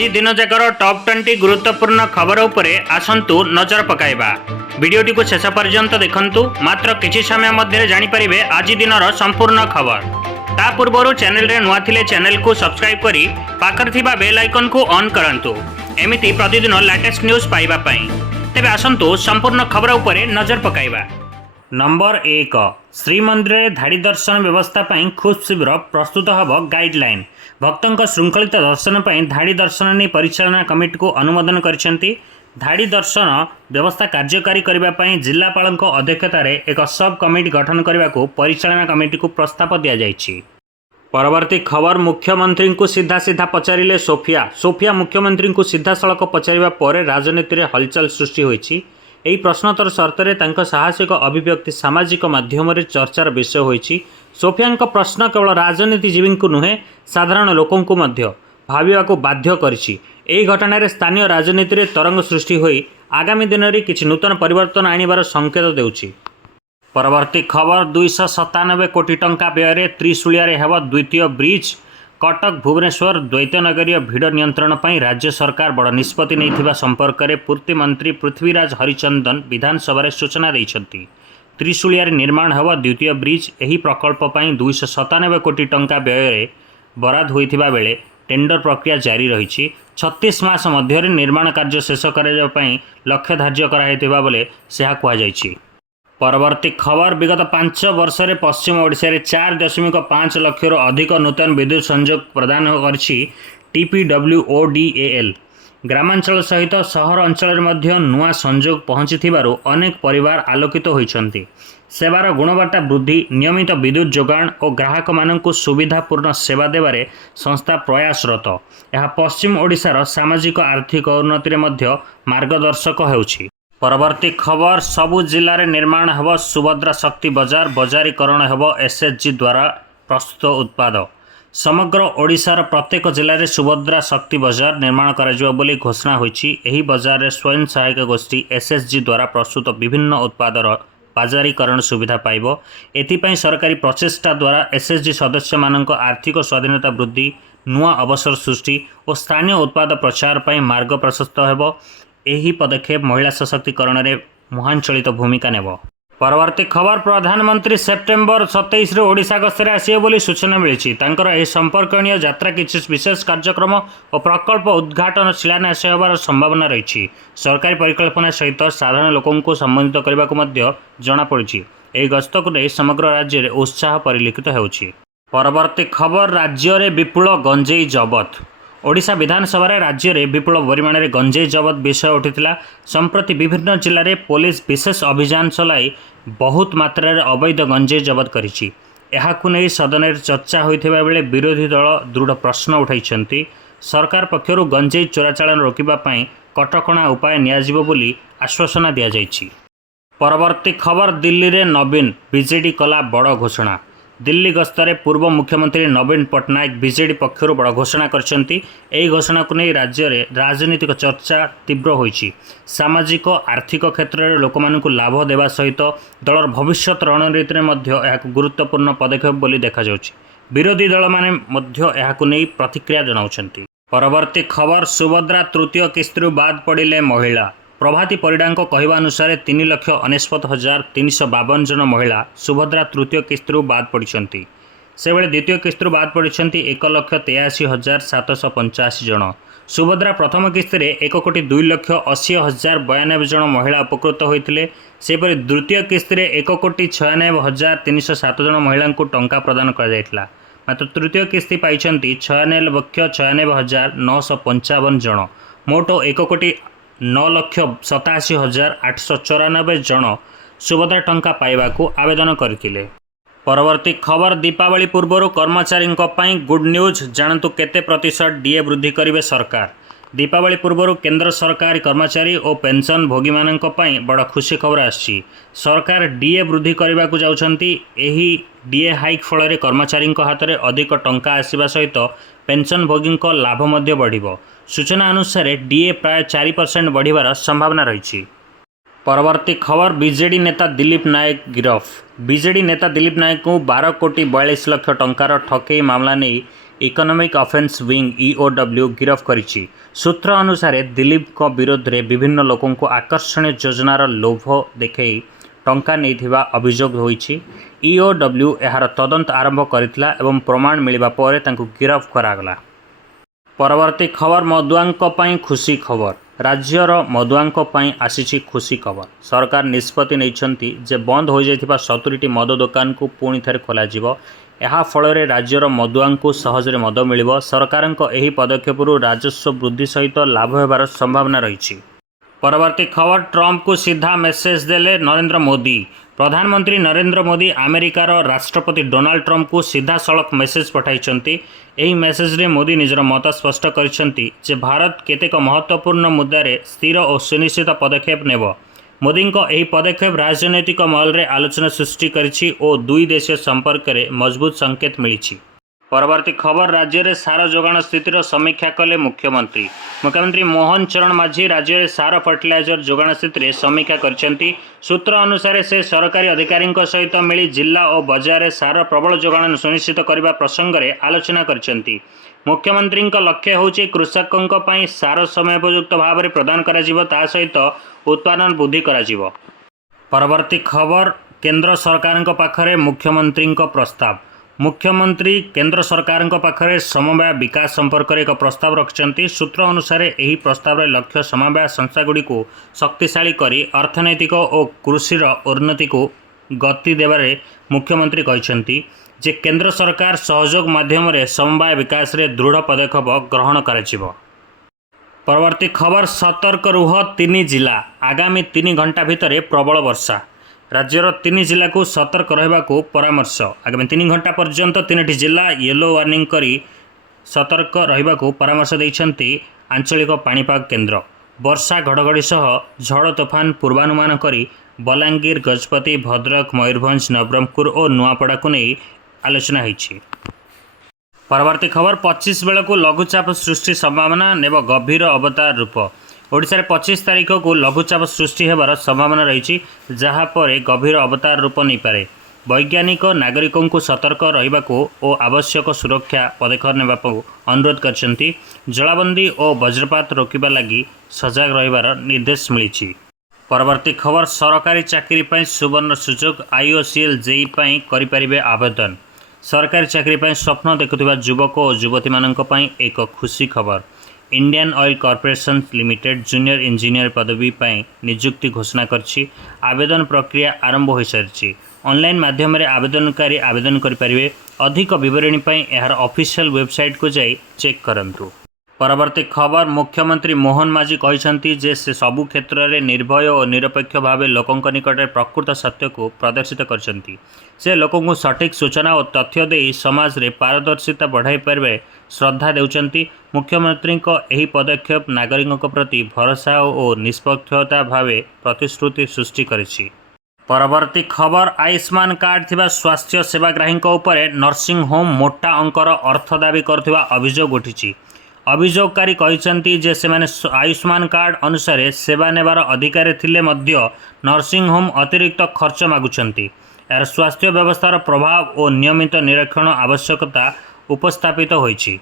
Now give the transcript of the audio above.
आज दिन जाकर टॉप 20 गुरुत्वपूर्ण खबर उपरे आसंतु नजर पकाइबा। वीडियोटी को शेष पर्यंत देखंतु। मात्र किछि समय मध्य जानि परिबे आज दिनर संपूर्ण खबर। ता पूर्वरु चैनल रे नुआ थिले चैनल को सब्सक्राइब करी पाखर थिबा बेल आइकन को ऑन करंतु एमिति प्रतिदिन लेटेस्ट न्यूज पाइबा पई। तेबे आसंतु संपूर्ण खबर उपरे नजर पकाइबा। नंबर 1 श्रीमंदिर धाड़ी दर्शन व्यवस्था पर खूब शीघ्र प्रस्तुत हब गाइडलाइन। भक्तों श्रृंखलित दर्शन पर धाड़ी दर्शन नहीं परिचालना कमिटी को अनुमोदन करिसेंती। धाड़ी दर्शन व्यवस्था कार्यकारी करने जिलापाल अध्यक्षतार एक सब कमिटी गठन करने को परिचालना कमिटी को प्रस्ताव दि जाइछि। परवर्ती खबर मुख्यमंत्री को सीधा सीधा पचारिले सोफिया मुख्यमंत्री को सीधा सड़क पचारिबा पर राजनीति में हलचल सृष्टि होइछि। ଏହି ପ୍ରଶ୍ନୋତ୍ତର ସର୍ତ୍ତରେ ତାଙ୍କ ସାହସିକ ଅଭିବ୍ୟକ୍ତି ସାମାଜିକ ମାଧ୍ୟମରେ ଚର୍ଚ୍ଚାର ବିଷୟ ହୋଇଛି। ସୋଫିଆଙ୍କ ପ୍ରଶ୍ନ କେବଳ ରାଜନୀତିଜୀବୀଙ୍କୁ ନୁହେଁ ସାଧାରଣ ଲୋକଙ୍କୁ ମଧ୍ୟ ଭାବିବାକୁ ବାଧ୍ୟ କରିଛି। ଏହି ଘଟଣାରେ ସ୍ଥାନୀୟ ରାଜନୀତିରେ ତରଙ୍ଗ ସୃଷ୍ଟି ହୋଇ ଆଗାମୀ ଦିନରେ କିଛି ନୂତନ ପରିବର୍ତ୍ତନ ଆଣିବାର ସଂକେତ ଦେଉଛି। ପରବର୍ତ୍ତୀ ଖବର 297 କୋଟି ଟଙ୍କା ବ୍ୟୟରେ ତ୍ରିଶୂଳିଆରେ ହେବ ଦ୍ୱିତୀୟ ବ୍ରିଜ୍। कटक भुवनेश्वर द्वैतनगरीय भिड़ नियंत्रण पर राज्य सरकार बड़ निष्पत्ति नहीं संपर्क में पूर्ति मंत्री पृथ्वीराज हरिचंदन विधानसभा सूचना देइछंती। त्रिशूलिया निर्माण हेब द्वितीय ब्रिज। यह प्रकल्प पर 297 कोटी टंका व्यय बराद होइथिबा बेले टेंडर प्रक्रिया जारी रही। 36 मास मध्य निर्माण कार्य शेष करने लक्ष्य धार्य कराइथिबा बेले सेहा कुहा जाइछि। परवर्ती खबर विगत 5 वर्ष में पश्चिम ओडिशा रे 4.5 लाख अधिक नूतन विद्युत संयोग प्रदान करछि TPWODAL। ग्रामांचल सहित सहर अंचल में नुआ संयोग पहुंची अनेक परिवार आलोकित होइछंती। सेवार गुणवत्ता वृद्धि, नियमित विद्युत जोगाण और ग्राहक मानक सुविधापूर्ण सेवा देवारे संस्था प्रयासरत। यह पश्चिम ओडिशार सामाजिक आर्थिक उन्नति में मार्गदर्शक होउछि। परवर्ती खबर सबु जिले में निर्माण हेब सुभद्रा शक्ति बजार। बजारीकरण हेब SHG द्वारा प्रस्तुत उत्पाद। समग्र ओडिशार प्रत्येक जिले में सुभद्रा शक्ति बजार निर्माण करा बोली घोषणा होइछि। एही बजार रे स्वयं सहायक गोष्ठी SHG द्वारा प्रस्तुत विभिन्न उत्पादर बाजारीकरण सुविधा पाइब। एथिपाई सरकारी प्रचेष्टा द्वारा SHG सदस्य मानक आर्थिक स्वाधीनता वृद्धि, नुआ अवसर सृष्टि और स्थानीय उत्पाद प्रचार पर मार्ग प्रशस्त हेब। यही पदक्षेप महिला सशक्तिकरण में महानचलित भूमिका नेब। परवर्ती खबर प्रधानमंत्री सेप्टेम्बर 27 ओडिशा गस्तरे आसिबे बोली सूचना मिली। तांकर एही संपर्कनीय यात्रा किछि विशेष कार्यक्रम और प्रकल्प उद्घाटन शिलान्यास होबार संभावना रही। सरकारी परिकल्पना सहित साधारण लोकों को संबोधित करने को जना पड़ी। एही गस्त को नहीं समग्र राज्य में उत्साह परिलक्षित होउछि। परवर्ती खबर राज्य में विपुल गंजेई जबत। ओडिशा विधानसभा राज्य में विपुल परिमाण में गंजेई जबत विषय उठिथिला। संप्रति विभिन्न जिले में पुलिस विशेष अभियान चलाई बहुत मात्रा रे अवैध गंजेई जबत करिछि। एहाकु नै सदन में चर्चा होइथिबा बेले विरोधी दल दृढ़ प्रश्न उठाइछंती। सरकार पक्षरु गंजेई चोराचालान रोकिबा पई कटकणा उपाय नियाजिबो बोली आश्वासन दिया जाइछि। परवर्ती खबर दिल्ली रे नवीन बीजेडी कला बड़ घोषणा। दिल्ली गस्तरे पूर्व मुख्यमंत्री नवीन पट्टनायक बीजेडी पक्षर बड़ घोषणा करछंती। एही घोषणा को नहीं राज्य में राजनीतिक चर्चा तीव्र होइछि। सामाजिक आर्थिक क्षेत्र में लोकमानकु लाभ देवा सहित दलर भविष्यत रणनीति में एक गुरुत्वपूर्ण पदक्षेप बोली देखा जाउछि। विरोधी दल माने मध्य एहाकु नहीं प्रतिक्रिया जनाउछंती। परवर्ती खबर सुभद्रा तृतीय किस्ती बाद पड़िले महिला। प्रभाती परिडा कहवा अनुसार 3,69,352 जन महिला सुभद्रा तृतीय किस्ती बाद पड़ती। से बेले द्वितीय किस्ती बाद पड़ती 1,83,785 जन। सुभद्रा प्रथम किस्ती में 1,02,80,092 जन महिला उपकृत होते। सेपरि द्वितीय किस्ती में 1,96,307 जन महिला टंका प्रदान कर मात्र तृतीय किस्ती पाई 96,96,955 जन। मोट 1,09,87,894 जन सुभद्रा टंका पाइबाकू आवेदन करथिले। परवर्ती खबर दीपावली पूर्व कर्मचारी गुड न्यूज। जानतु केते प्रतिशत डीए वृद्धि करिवे सरकार। दीपावली पूर्व केंद्र सरकारी कर्मचारी और पेंशन भोगी मानक पई बड़ खुशी खबर आछि। सरकार डीए वृद्धि करने को जाउछंती। एही डीए हाइक फल कर्मचारी हाथ में अधिक टंका आसिबा सहित पेंशन भोगी लाभ मध्य बढ़िबो। सूचना अनुसार डीए प्राय 4% बढ़िबार संभावना रही। परवर्ती खबर बीजेडी नेता दिलीप नायक गिरफ। बीजेडी नेता दिलीप नायक को 12 कोटी 42 लाख टंकार ठकेई मामला नहीं इकोनॉमिक ऑफेंस विंग ईओडब्ल्यू गिरफ करिछि। सूत्र अनुसार दिलीप को विरोध में विभिन्न लोकों को आकर्षणीय योजनार लोभ देखै टंका नैथिबा अभियोग होइछि। ईओडब्ल्यू एहार तदंत आरंभ करितला एवं प्रमाण मिलिबा परे तांकु गिरफ करागला। परवर्ती खबर मदुआंक पई खुशी खबर। राज्यर मदुआंक पई आसीछि खुशी खबर। सरकार निष्पत्ति नैछंती जे बंद हो जाइथिबा 70टी मद दुकान को पुणी थेर खोला जिवो। ଏହା ଫଳରେ ରାଜ୍ୟର ମଦୁଆଙ୍କୁ ସହଜରେ ମଦ ମିଳିବ। ସରକାରଙ୍କ ଏହି ପଦକ୍ଷେପରୁ ରାଜସ୍ୱ ବୃଦ୍ଧି ସହିତ ଲାଭ ହେବାର ସମ୍ଭାବନା ରହିଛି। ପରବର୍ତ୍ତୀ ଖବର ଟ୍ରମ୍ପକୁ ସିଧା ମେସେଜ ଦେଲେ ନରେନ୍ଦ୍ର ମୋଦି। ପ୍ରଧାନମନ୍ତ୍ରୀ ନରେନ୍ଦ୍ର ମୋଦି ଆମେରିକାର ରାଷ୍ଟ୍ରପତି ଡୋନାଲ୍ଡ ଟ୍ରମ୍ପକୁ ସିଧାସଳଖ ମେସେଜ ପଠାଇଛନ୍ତି। ଏହି ମେସେଜରେ ମୋଦି ନିଜର ମତ ସ୍ପଷ୍ଟ କରିଛନ୍ତି ଯେ ଭାରତ କେତେକ ମହତ୍ୱପୂର୍ଣ୍ଣ ମୁଦ୍ଦାରେ ସ୍ଥିର ଓ ସୁନିଶ୍ଚିତ ପଦକ୍ଷେପ ନେବ। ମୋଦିଙ୍କ ଏହି ପଦକ୍ଷେପ ରାଜନୈତିକ ମହଲରେ ଆଲୋଚନା ସୃଷ୍ଟି କରିଛି ଓ ଦୁଇ ଦେଶ ସମ୍ପର୍କରେ ମଜବୁତ ସଂକେତ ମିଳିଛି। ପରବର୍ତ୍ତୀ ଖବର ରାଜ୍ୟରେ ସାର ଯୋଗାଣ ସ୍ଥିତିର ସମୀକ୍ଷା କଲେ ମୁଖ୍ୟମନ୍ତ୍ରୀ। ମୁଖ୍ୟମନ୍ତ୍ରୀ ମୋହନ ଚରଣ ମାଝୀ ରାଜ୍ୟରେ ସାର ଫର୍ଟିଲାଇଜର ଯୋଗାଣ ସ୍ଥିତିରେ ସମୀକ୍ଷା କରିଛନ୍ତି। ସୂତ୍ର ଅନୁସାରେ ସେ ସରକାରୀ ଅଧିକାରୀଙ୍କ ସହିତ ମିଳି ଜିଲ୍ଲା ଓ ବଜାରରେ ସାର ପ୍ରବଳ ଯୋଗାଣ ସୁନିଶ୍ଚିତ କରିବା ପ୍ରସଙ୍ଗରେ ଆଲୋଚନା କରିଛନ୍ତି। ମୁଖ୍ୟମନ୍ତ୍ରୀଙ୍କ ଲକ୍ଷ୍ୟ ହେଉଛି କୃଷକଙ୍କ ପାଇଁ ସାର ସମୟୋପଯୁକ୍ତ ଭାବରେ ପ୍ରଦାନ କରାଯିବ, ତା ସହିତ उत्पादन वृद्धि କରାଯିବ। ପରବର୍ତ୍ତୀ ଖବର କେନ୍ଦ୍ର ସରକାରଙ୍କ ପାଖରେ ମୁଖ୍ୟମନ୍ତ୍ରୀଙ୍କ ପ୍ରସ୍ତାବ। ମୁଖ୍ୟମନ୍ତ୍ରୀ କେନ୍ଦ୍ର ସରକାରଙ୍କ ପାଖରେ ସମବାୟ ବିକାଶ ସମ୍ପର୍କରେ ଏକ ପ୍ରସ୍ତାବ ରଖିଛନ୍ତି। ସୂତ୍ର ଅନୁସାରେ ଏହି ପ୍ରସ୍ତାବରେ ଲକ୍ଷ୍ୟ ସମବାୟ ସଂସ୍ଥାଗୁଡ଼ିକୁ ଶକ୍ତିଶାଳୀ କରି ଅର୍ଥନୈତିକ ଓ କୃଷିର ଉନ୍ନତିକୁ ଗତି ଦେବାରେ। ମୁଖ୍ୟମନ୍ତ୍ରୀ କହିଛନ୍ତି ଯେ କେନ୍ଦ୍ର ସରକାର ସହଯୋଗ ମାଧ୍ୟମରେ ସମବାୟ ବିକାଶରେ ଦୃଢ଼ ପଦକ୍ଷେପ ଗ୍ରହଣ କରାଯିବ। परवर्ती खबर सतर्क रुह 3 जिला। आगामी 3 घंटा भितर प्रबल वर्षा। राज्यर 3 जिला को सतर्क रहा परामर्श। आगामी 3 घंटा पर्यंत 3टी जिला येलो वार्निंग करी सतर्क रहा परामर्श देइछन्ति आंचलिक पाणीपाग केन्द्र। वर्षा घड़घड़ी सह झड़ तोफान पूर्वानुमान करी बलांगीर, गजपति, भद्रक, मयूरभंज, नवरंगपुर और नुआपड़ा को नहीं आलोचना होइछि। परवर्ती खबर 25 बेला को लघुचाप सृष्टि संभावना नेब गभीर अवतार रूप। ओडिशा रे 25 तारीख को लघुचाप सृष्टि हेबार संभावना रही, जहाँपर गभीर अवतार रूप नहीं पारे। वैज्ञानिक नागरिकों को सतर्क रहा और आवश्यक सुरक्षा पदक्षेप नेबा अनुरोध करछन्ति। जलाबंदी और वज्रपात रोकवा लगी सजग रहिबार निर्देश मिली। परवर्ती खबर सरकारी चाकरी पाई सुवर्ण सुजोग। आईओसीएल जेई पाई करि परिबे आवेदन। सरकारी चाकरी पाई स्वप्न देखुथिबा युवक और युवती मानक पाई एक खुशी खबर। Indian oil corporation limited junior engineer पदवी पाई नियुक्ति घोषणा करछि। आवेदन प्रक्रिया आरंभ हो सारी। ऑनलाइन माध्यम रे आवेदनकारी आवेदन करि परिबे। अधिक विवरणी पाई एहार ऑफिशियल वेबसाइट को जाई चेक करंतु। परवर्ती खबर मुख्यमंत्री मोहन माझी कहते जे से सबु क्षेत्र में निर्भय और निरपेक्ष भाव लोकों निकट प्रकृत सत्य को प्रदर्शित करछन्ति। से लोकों को सठिक सूचना और तथ्य दे समाज रे पारदर्शिता बढ़ाई पारे श्रद्धा देउछन्ति। मुख्यमंत्री को यही पदक्षेप नागरिकों प्रति भरोसा और निष्पक्षता भाव प्रतिश्रुति सृष्टि करिछि। परवर्ती खबर आयुष्मान कार्ड थिबा स्वास्थ्य सेवाग्राही उपरे नर्सिंग होम मोटा अंकर अर्थ दाबी करथिबा अभियोग उठिछि। अभियोगकारी कहते जे से माने आयुष्मान कार्ड अनुसार सेवा नेबार अधिकारी थिले मध्य नर्सिंग होम अतिरिक्त खर्च मागुछन्ति। यार स्वास्थ्य व्यवस्थार प्रभाव और नियमित निरीक्षण आवश्यकता उपस्थापित होइछि।